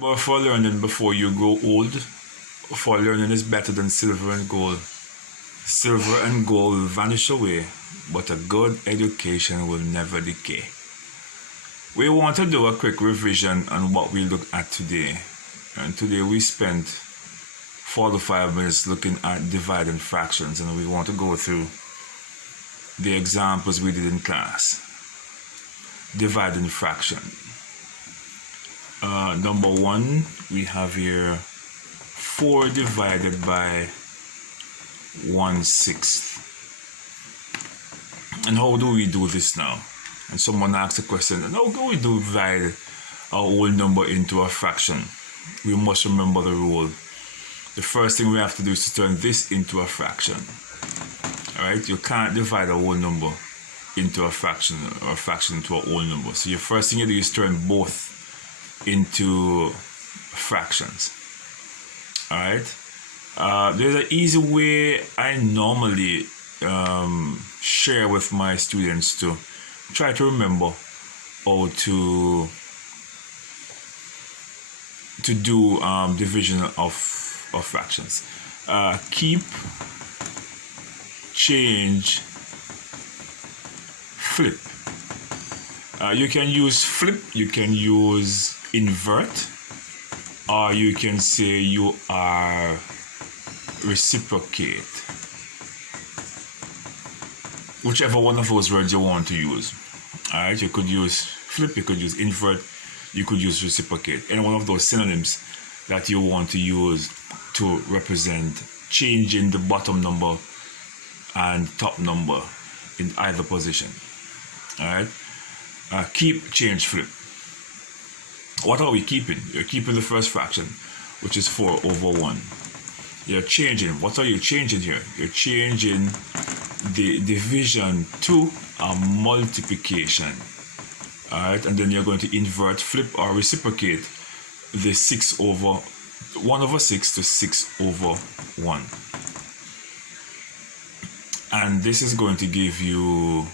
But for learning before you grow old, for learning is better than silver and gold. Silver and gold will vanish away, but a good education will never decay. We want to do a quick revision on what we looked at today. And today we spent 45 minutes looking at dividing fractions, and we want to go through the examples we did in class. Dividing fraction. Number one, we have here 4 divided by 1/6. And how do we do this now? And someone asked a question, how do we divide a whole number into a fraction? We must remember the rule. The first thing we have to do is to turn this into a fraction. Alright, you can't divide a whole number into a fraction or a fraction into a whole number. So your first thing you do is turn both into fractions. Alright, there's an easy way I normally share with my students to try to remember how to do division of fractions. Keep, change, flip. You can use flip, you can use invert, or you can say you are reciprocate. Whichever one of those words you want to use. Alright, you could use flip, you could use invert, you could use reciprocate. Any one of those synonyms that you want to use to represent changing the bottom number and top number in either position. Alright, keep, change, flip. What are we keeping? You're keeping the first fraction, which is 4/1. You're changing. What are you changing here? You're changing the division to a multiplication. Alright, and then you're going to invert, flip, or reciprocate the 1/6 to 6/1. And this is going to give you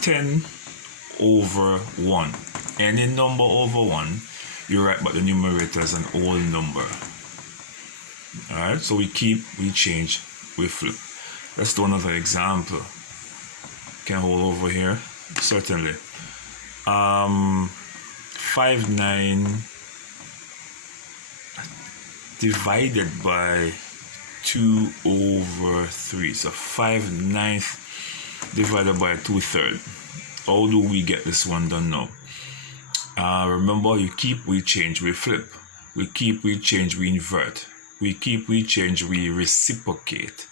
10/1. Any number over 1, you write back the numerator as an whole number. Alright, so we keep, we change, we flip. Let's do another example. Can hold over here? Certainly. 5/9 divided by 2/3. So 5/9 divided by 2/3. How do we get this one done now? Remember, you keep, we change, we flip. We keep, we change, we invert. We keep, we change, we reciprocate.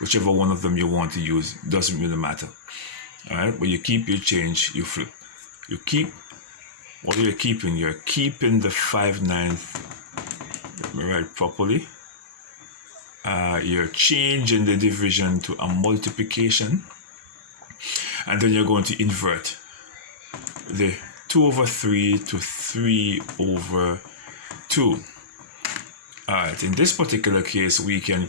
Whichever one of them you want to use, doesn't really matter. Alright, but you keep, you change, you flip. You keep, what are you keeping? You're keeping the 5/9. Let me write properly. You're changing the division to a multiplication. And then you're going to invert the 2/3 to 3/2. Alright, in this particular case, we can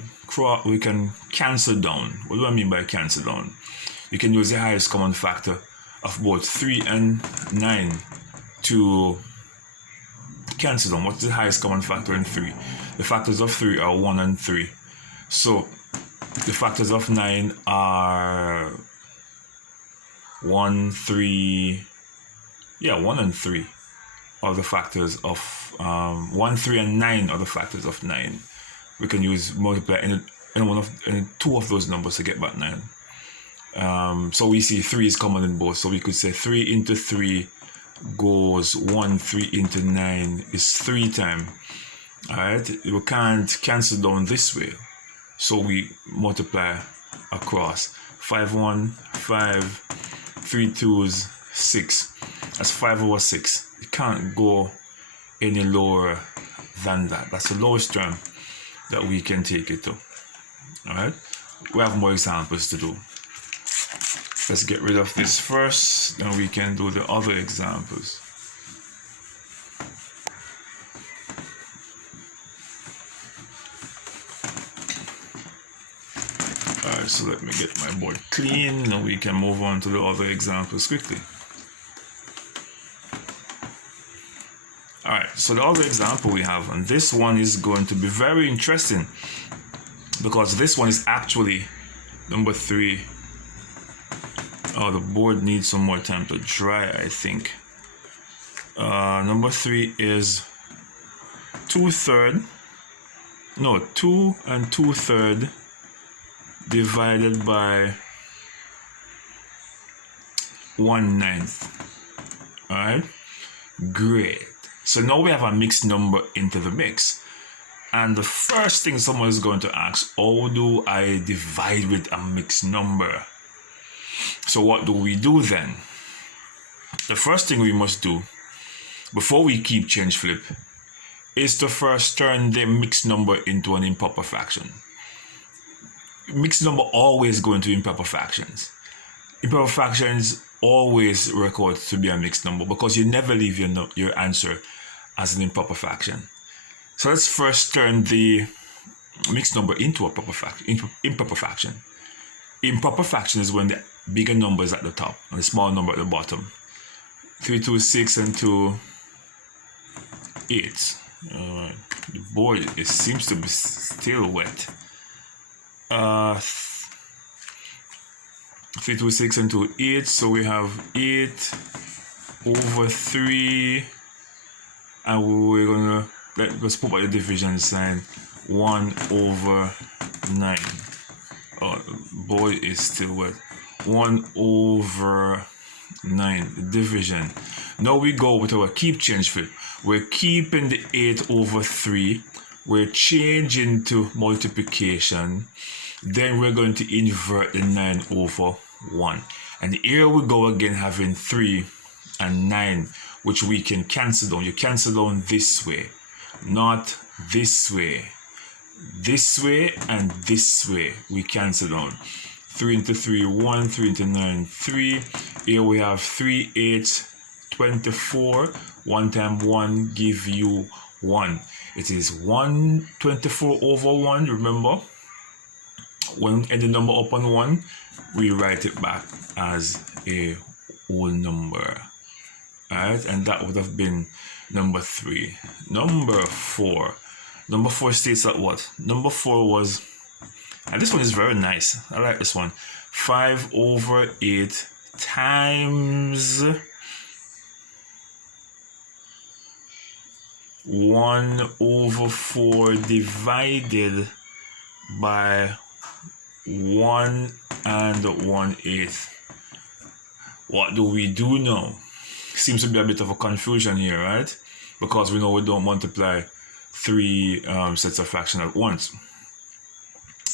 cancel down. What do I mean by cancel down? You can use the highest common factor of both 3 and 9 to cancel down. What's the highest common factor in 3? The factors of 3 are 1 and 3. So the factors of 9 are 1, 3, 1 and 3 are the factors of 1, 3, and 9 are the factors of 9. We can use multiply any two of those numbers to get back 9. So we see 3 is common in both. So we could say 3 into 3 goes 1, 3 into 9 is 3 times. Alright, we can't cancel down this way. So we multiply across. 5/1, 5, 3 2s, 6. That's 5/6. You can't go any lower than that. That's the lowest term that we can take it to. Alright, we have more examples to do. Let's get rid of this first, then we can do the other examples. Alright, so let me get my board clean and we can move on to the other examples quickly. Alright, So the other example we have, and this one is going to be very interesting because this one is actually number 3. Oh, the board needs some more time to dry, I think. Number 3 is 2/3. No, 2 2/3 divided by 1/9. All right, great. So now we have a mixed number into the mix. And the first thing someone is going to ask, how do I divide with a mixed number? So what do we do then? The first thing we must do before we keep change flip is to first turn the mixed number into an improper fraction. Mixed number always go into improper fractions. Improper fractions always record to be a mixed number because you never leave your answer as an improper fraction. So let's first turn the mixed number into a improper fraction. Improper fraction is when the bigger number is at the top and the small number at the bottom. 3, 2, 6 and 2, 8. The board seems to be still wet. 3, 2, 6 and 2, 8. So we have 8 over 3, and we're gonna let's put by the division sign 1 over 9. Oh, the board is still wet. 1 over 9 division. Now we go with our keep change flip. We're keeping the 8 over 3. We're changing to multiplication. Then we're going to invert the 9 over 1. And here we go again, having 3 and 9, which we can cancel down. You cancel down this way, not this way. This way and this way we cancel down. 3 into 3, 1, 3 into 9, 3. Here we have 3, 8, 24. 1 times 1 give you 1. It is 124 over 1. Remember, when any number up on 1, we write it back as a whole number. Alright, and that would have been number 3. Number 4. Number 4 states that what? Number 4 was, and this one is very nice. I like this one. 5 over 8 times 1 over 4 divided by 1 and 1/8. What do we do now? Seems to be a bit of a confusion here, right? Because we know we don't multiply 3 sets of fractions at once.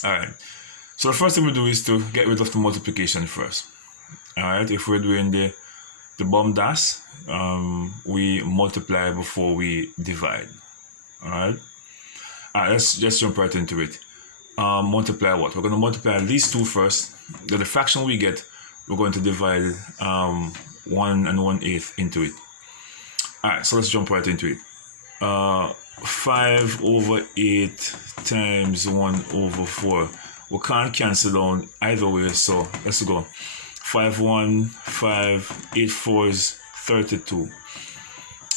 Alright, so the first thing we do is to get rid of the multiplication first. Alright, if we're doing the bomb dash, we multiply before we divide. Alright, let's just jump right into it. Multiply what? We're going to multiply these 2 first. Then the fraction we get, we're going to divide 1 and 1/8 into it. Alright, so let's jump right into it. 5 over 8 times 1 over 4. We can't cancel down either way, so let's go. 5, 1, 5, 8 4s, 32.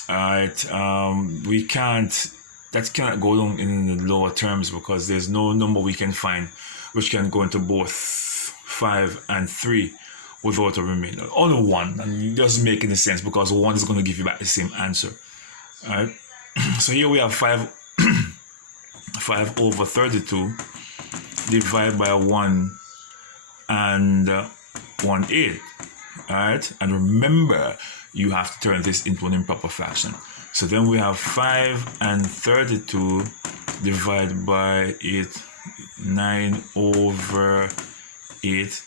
Alright, we can't, that cannot go down in the lower terms because there's no number we can find which can go into both 5 and 3 without a remainder. Only 1, and it doesn't make any sense because 1 is going to give you back the same answer. Alright, so here we have 5 over 32 divided by 1 and 1/8. Alright, and remember, you have to turn this into an improper fraction. So then we have 5 and 32 divided by 8, 9 over 8.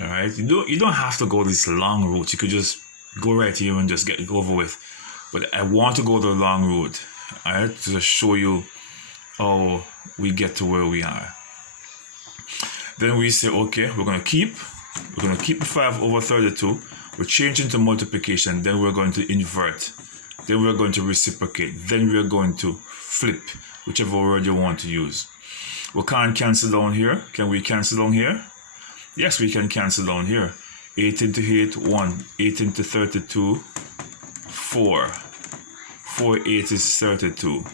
Alright, you don't have to go this long route. You could just go right here and just get it over with. But I want to go the long route, alright, to just show you how we get to where we are. Then we say, okay, we're gonna keep the 5 over 32. We're changing to multiplication. Then we're going to invert. Then we're going to reciprocate. Then we're going to flip, whichever word you want to use. We can't cancel down here. Can we cancel down here? Yes, we can cancel down here. 8 into 8, 1. 8 into 32, 4. 4 8 is 32.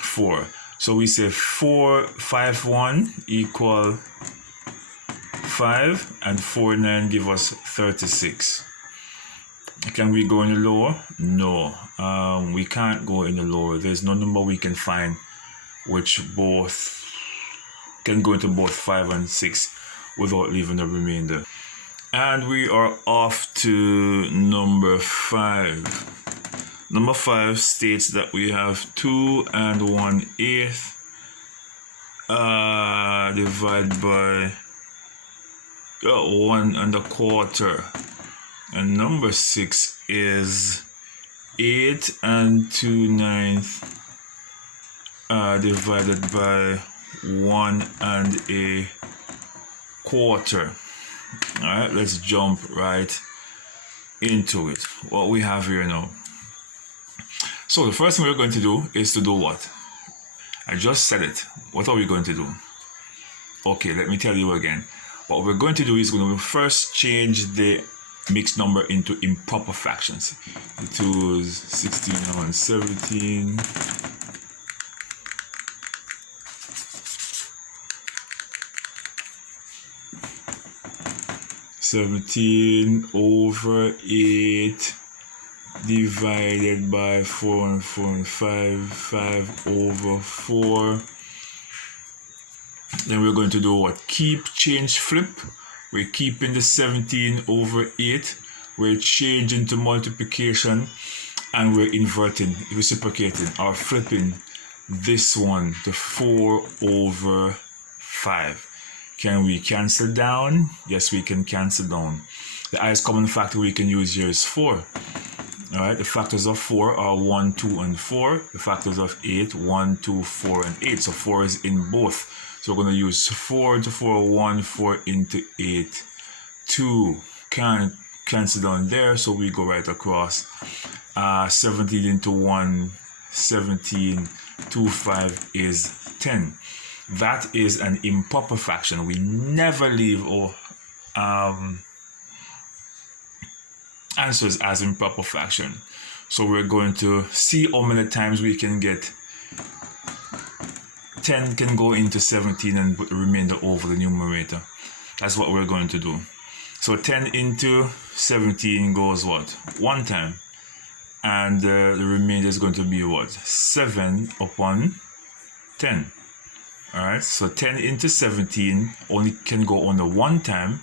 4. So we say 4 5 1 equal 5, and 4 9 give us 36. Can we go any lower? No, we can't go any lower. There's no number we can find which both can go into both 5 and 6 without leaving a remainder. And we are off to number 5. Number 5 states that we have 2 and 1/8 divided by 1 1/4. And number 6 is 8 and 2/9 divided by 1 1/4. Alright, let's jump right into it. What we have here now. So the first thing we're going to do is to do what? I just said it. What are we going to do? Okay, let me tell you again. What we're going to do is going to first change the mixed number into improper fractions. It was 16 and 17. 17 over 8 divided by 4 and 4 and 5, 5 over 4. Then we're going to do what? Keep, change, flip. We're keeping the 17 over 8. We're changing to multiplication, and we're inverting, reciprocating, or flipping this one to 4 over 5. Can we cancel down? Yes, we can cancel down. The highest common factor we can use here is 4. All right, the factors of 4 are 1, 2, and 4. The factors of 8, 1, 2, 4, and 8. So 4 is in both. So we're going to use 4 into 4, 1, 4 into 8, 2. Can't cancel down there, so we go right across. 17 into 1, 17, 2, 5 is 10. That is an improper fraction. We never leave our answers as improper fraction. So we're going to see how many times we can get 10 can go into 17 and put the remainder over the numerator. That's what we're going to do. So 10 into 17 goes what? 1 time. And the remainder is going to be what? 7 upon 10. Alright, so 10 into 17 only can go on the 1 time.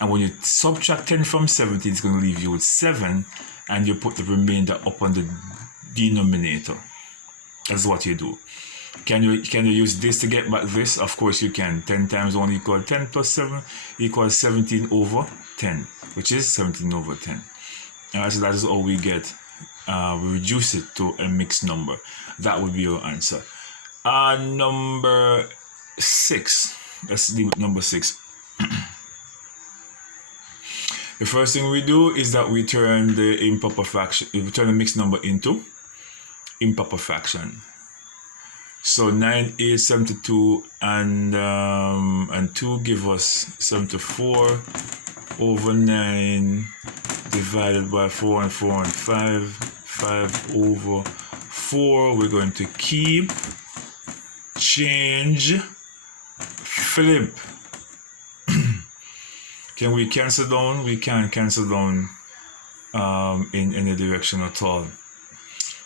And when you subtract 10 from 17, it's going to leave you with 7. And you put the remainder up on the denominator. That's what you do. Can you use this to get back this? Of course you can. 10 times 1 equals 10 plus 7 equals 17 over 10, which is 17 over 10. Alright, so that is all we get. We reduce it to a mixed number. That would be your answer. Number 6. Let's deal with number 6. The first thing we do is that we turn the improper fraction, we turn the mixed number into improper fraction. So 9, 8, 72, and 2 give us 74 over 9 divided by 4 and 4 and 5, 5 over 4. We're going to keep, change, flip. Can we cancel down? We can't cancel down in any direction at all.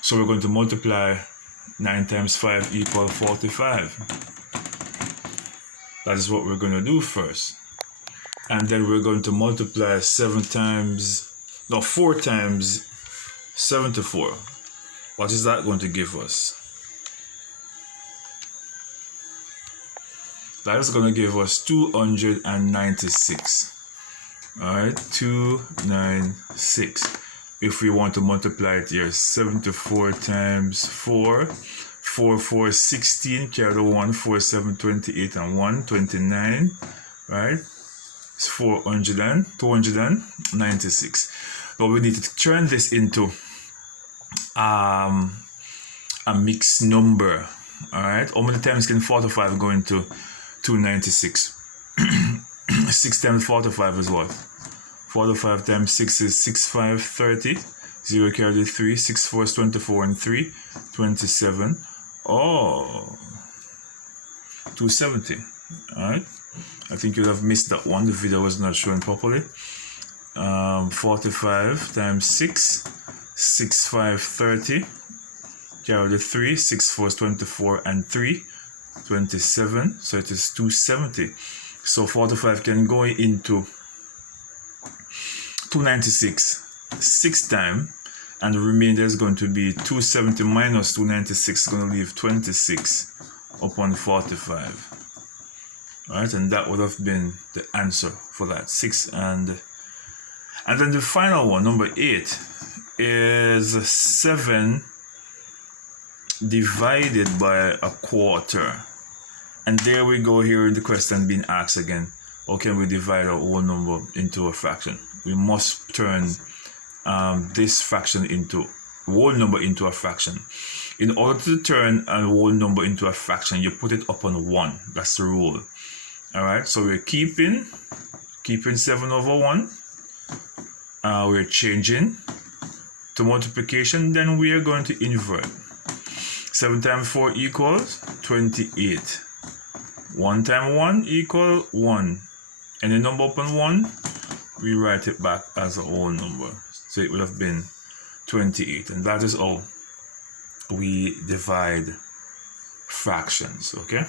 So we're going to multiply 9 times 5 equals 45. That is what we're going to do first. And then we're going to multiply 4 times 74. What is that going to give us? That is going to give us 296. Alright, 296. If we want to multiply it here, 74 times 4. 4, 4, 16. Carry the 1, 4, 7, 28, and 1, 29. Right? It's 296. But we need to turn this into a mixed number. Alright? How many times can 45 go into 296? 6 times 45 is what? 45 times 6 is 6, 5, 30. 0 carry the 3, 6 4 is 24 and 3, 27. Oh, 270. Alright, I think you'd have missed that one. The video was not showing properly. 45 times 6, 6 5 30. Carry the 3, 6 4 is 24 and 3, 27. So it is 270. So 45 can go into 296 6 times, and the remainder is going to be 270 minus 296 is going to leave 26 upon 45. Right, and that would have been the answer for that 6. And then the final one, number 8, is 7 divided by a quarter. And there we go, here in the question being asked again, how can we divide our whole number into a fraction? We must turn this fraction into whole number into a fraction. In order to turn a whole number into a fraction, you put it upon 1. That's the rule. All right, so we're keeping 7 over 1. We're changing to multiplication, then we are going to invert. 7 times 4 equals 28. 1 times 1 equals 1. Any number upon 1, we write it back as a whole number. So it would have been 28. And that is how we divide fractions, okay?